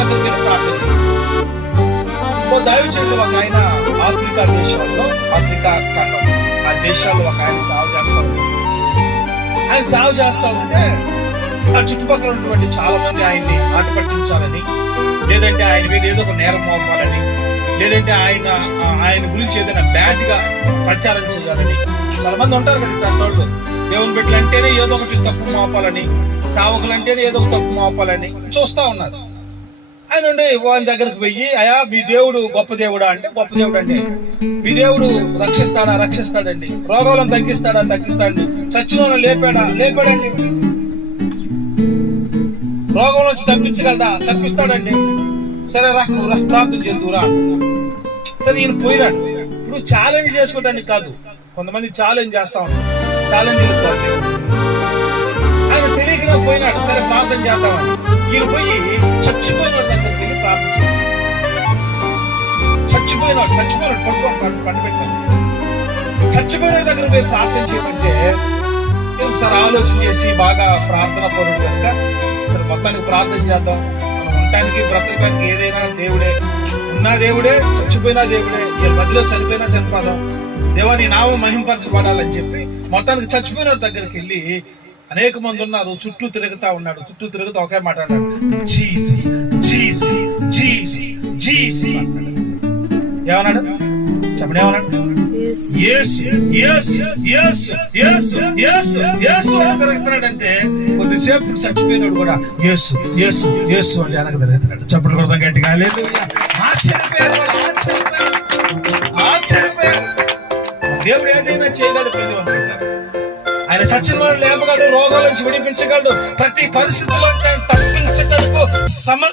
దగ్గరికి వెళ్ళి ప్రార్థన చేశాడు. ఓ దైవజనుడు ఒక ఆయన ఆఫ్రికా దేశాల్లో, ఆఫ్రికా ఖండం ఆ దేశాల్లో ఒక ఆయన సేవ చేస్తా ఉంటాడు. ఆయన సేవ చేస్తా ఉంటే ఆ చుట్టుపక్కల ఉన్నటువంటి చాలా మంది ఆయన్ని ఆట పట్టించాలని, లేదంటే ఆయన మీద ఏదో ఒక నేరం మోపాలని, లేదంటే ఆయన గురించి ఏదైనా బ్యాడ్ గా ప్రచారం చేయాలని చాలా మంది ఉంటారు కదా. ఇట్లాంటి దేవుని బిడ్డలు అంటేనే ఏదో ఒకటి తప్పు మోపాలని, సేవకులు అంటేనే ఏదో ఒక తప్పు మోపాలని చూస్తా ఉన్నారు. ఆయన వాళ్ళ దగ్గరికి పోయి, అయా మీ దేవుడు గొప్ప దేవుడా అంటే, గొప్ప దేవుడు అంటే మీ దేవుడు రక్షిస్తాడండి, రోగాలను తగ్గిస్తాడండి, చచ్చిన లేపాడండి, రోగం నుంచి తప్పిస్తాడండి. సరే రా ప్రార్థన చేద్దురా. సరే ఈయన పోయినాడు. ఇప్పుడు ఛాలెంజ్ చేసుకోవడానికి కాదు, కొంతమంది ఛాలెంజ్ చేస్తా ఉంటారు, ఛాలెంజ్ ఆయన తెలియక పోయినాడు. సరే ప్రార్థన చేద్దామని ఈయన పోయి చచ్చిపోయిన దగ్గరికి వెళ్ళి ప్రార్థన చేయాలి. చచ్చిపోయినాడు పండు పెట్టాడు. చచ్చిపోయిన దగ్గర పోయి ప్రార్థన చేయమంటే ఒకసారి ఆలోచన చేసి బాగా ప్రార్థన పరుడు కనుక సరే మొత్తానికి ప్రార్థన చేద్దాం. మనం ఉండటానికి బ్రతకడానికి ఏదైనా దేవుడే, ఉన్నా దేవుడే, చచ్చిపోయినా దేవుడే, ఈ మధ్యలో చనిపోయినా చనిపోదాం, దేవా నీ నామం మహింపరచబడాలని చెప్పి మొత్తానికి చచ్చిపోయిన దగ్గరికి వెళ్ళి అనేక మంది ఉన్నారు, చుట్టూ తిరుగుతా ఉన్నాడు. చుట్టూ తిరుగుతూ ఒకే మాట అన్నాడు, జీసస్ జీసస్ జీసస్ జీసస్ అంటాడు. ఏమన్నాడు చెప్పండి, ఏమన్నాడు? తిరుగుతున్నాడంటే కొద్దిసేపు చచ్చిపోయినాడు కూడా యేసు యేసు యేసు అని వెనక తిరుగుతున్నాడు. చెప్పండి కూడా గట్టిగా. ఆశ్చర్యపోయాడు. దేవుడు ఏదైనా చేయగలడు అనుకుంటారు. ఆయన చచ్చిన వాడు లేపగలడు, రోగాల నుంచి విడిపించగలడు, ప్రతి పరిస్థితుల్లో తప్పించగలడు.